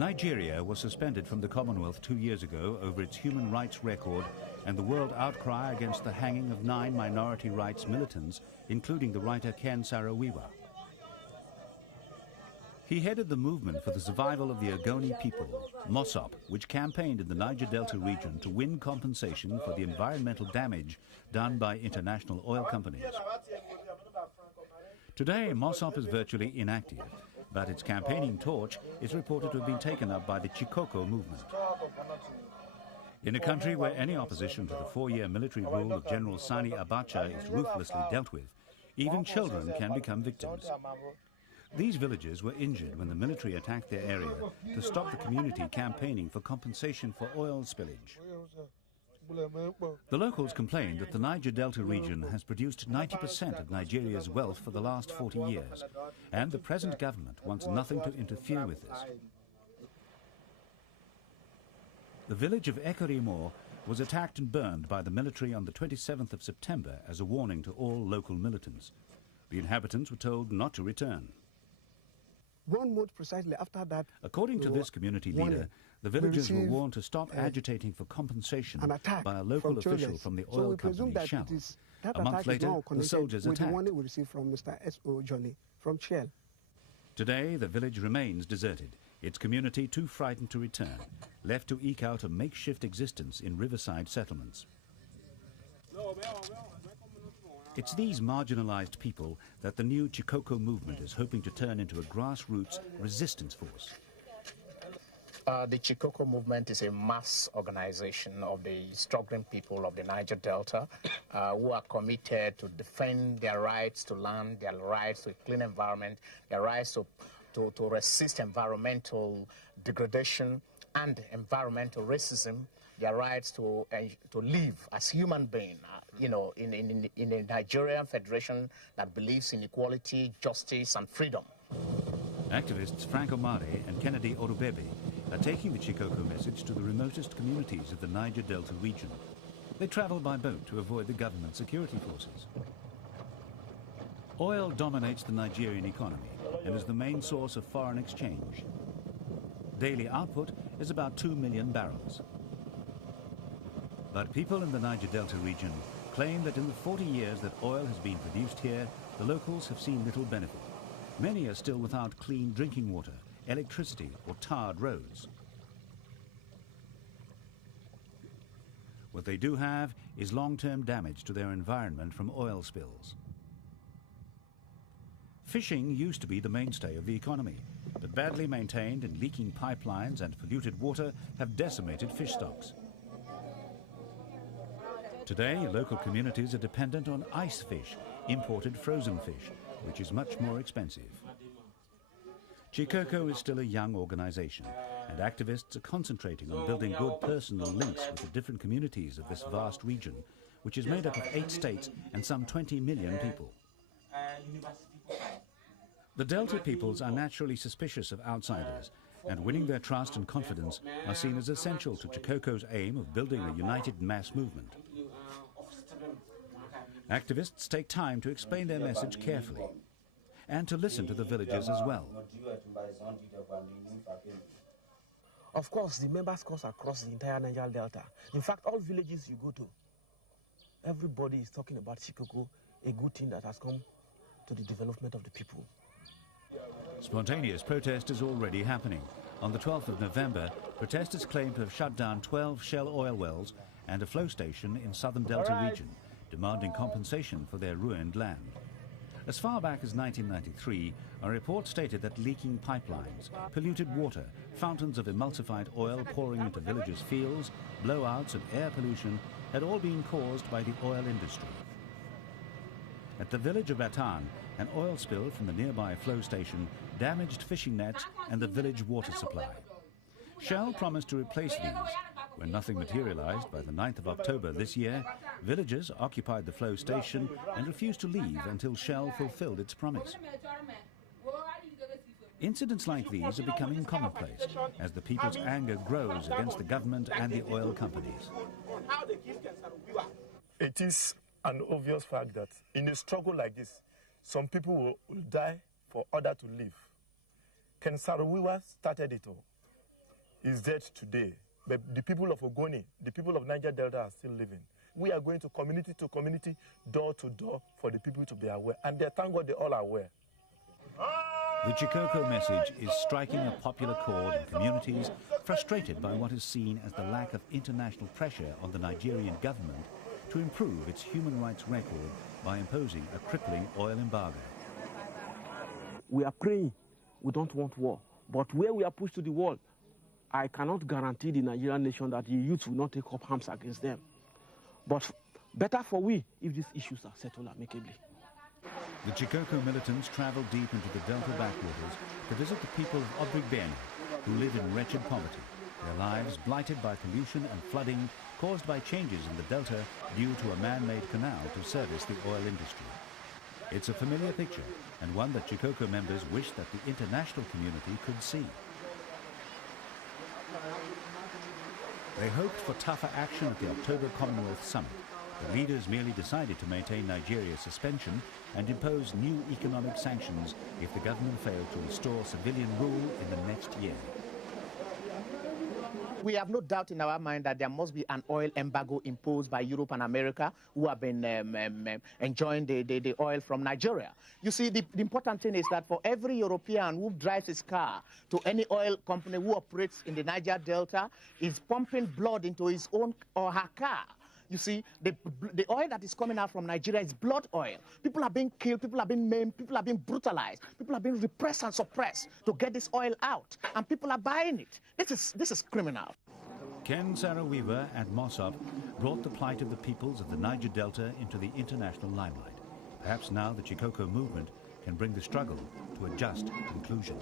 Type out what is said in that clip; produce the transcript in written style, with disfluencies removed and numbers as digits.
Nigeria was suspended from the Commonwealth 2 years ago over its human rights record and the world outcry against the hanging of 9 minority rights militants, including the writer Ken Saro-Wiwa. He headed the movement for the survival of the Ogoni people, Mossop, which campaigned in the Niger Delta region to win compensation for the environmental damage done by international oil companies. Today, Mossop is virtually inactive, but its campaigning torch is reported to have been taken up by the Chikoko movement. In a country where any opposition to the 4-year military rule of General Sani Abacha is ruthlessly dealt with, even children can become victims. These villagers were injured when the military attacked their area to stop the community campaigning for compensation for oil spillage. The locals complained that the Niger Delta region has produced 90% of Nigeria's wealth for the last 40 years, and the present government wants nothing to interfere with this. The village of Ekorimo was attacked and burned by the military on the 27th of September as a warning to all local militants. The inhabitants were told not to return. 1 month precisely after that, according to this community leader, the villagers were warned to stop agitating for compensation by a local official from the oil company Shell. A month later, the soldiers attacked. We received from Mr. S.O. Johnny from Shell. Today, the village remains deserted, its community too frightened to return, left to eke out a makeshift existence in riverside settlements. It's these marginalized people that the new Chikoko movement is hoping to turn into a grassroots resistance force. The Chikoko movement is a mass organization of the struggling people of the Niger Delta who are committed to defend their rights to land, their rights to a clean environment, their rights to resist environmental degradation and environmental racism, their rights to live as human beings, in a Nigerian federation that believes in equality, justice, and freedom. Activists Frank Omare and Kennedy Orubebe are taking the Chikoko message to the remotest communities of the Niger Delta region. They travel by boat to avoid the government security forces. Oil dominates the Nigerian economy and is the main source of foreign exchange. Daily output is about 2 million barrels. But people in the Niger Delta region claim that in the 40 years that oil has been produced here, the locals have seen little benefit. Many are still without clean drinking water, electricity, or tarred roads. What they do have is long-term damage to their environment from oil spills. Fishing used to be the mainstay of the economy, but badly maintained and leaking pipelines and polluted water have decimated fish stocks. Today, local communities are dependent on ice fish, imported frozen fish, which is much more expensive. Chikoko is still a young organization, and activists are concentrating on building good personal links with the different communities of this vast region, which is made up of 8 states and some 20 million people. The Delta peoples are naturally suspicious of outsiders, and winning their trust and confidence are seen as essential to Chikoko's aim of building a united mass movement. Activists take time to explain their message carefully and to listen to the villagers as well. Of course, the members course across the entire Niger Delta. In fact, all villages you go to, everybody is talking about Chikoko, a good thing that has come to the development of the people. Spontaneous protest is already happening. On the 12th of November, protesters claim to have shut down 12 Shell oil wells and a flow station in southern Delta region, demanding compensation for their ruined land. As far back as 1993, a report stated that leaking pipelines, polluted water, fountains of emulsified oil pouring into villagers' fields, blowouts and air pollution had all been caused by the oil industry. At the village of Batan, an oil spill from the nearby flow station damaged fishing nets and the village water supply. Shell promised to replace these. When nothing materialized by the 9th of October this year, villagers occupied the flow station and refused to leave until Shell fulfilled its promise. Incidents like these are becoming commonplace as the people's anger grows against the government and the oil companies. It is an obvious fact that in a struggle like this, some people will die for others to live. Ken Saro-Wiwa started it all. is dead today, but the people of Ogoni, the people of Niger Delta are still living. We are going to community, door to door for the people to be aware. And they, thank God, they all are aware. The Chikoko message is striking a popular chord in communities frustrated by what is seen as the lack of international pressure on the Nigerian government to improve its human rights record by imposing a crippling oil embargo. We are praying. We don't want war. But where we are pushed to the wall, I cannot guarantee the Nigerian nation that the youth will not take up arms against them. But better for we if these issues are settled amicably. The Chikoko militants travel deep into the Delta backwaters to visit the people of Obrigbeni, who live in wretched poverty, their lives blighted by pollution and flooding caused by changes in the Delta due to a man-made canal to service the oil industry. It's a familiar picture, and one that Chikoko members wish that the international community could see. They hoped for tougher action at the October Commonwealth Summit. The leaders merely decided to maintain Nigeria's suspension and impose new economic sanctions if the government failed to restore civilian rule in the next year. We have no doubt in our mind that there must be an oil embargo imposed by Europe and America, who have been enjoying the oil from Nigeria. You see, the important thing is that for every European who drives his car to any oil company who operates in the Niger Delta, is pumping blood into his own or her car. You see, the oil that is coming out from Nigeria is blood oil. People are being killed, people are being maimed, people are being brutalized, people are being repressed and suppressed to get this oil out, and people are buying it. This is criminal. Ken Saro-Wiwa and Mossop brought the plight of the peoples of the Niger Delta into the international limelight. Perhaps now the Chikoko movement can bring the struggle to a just conclusion.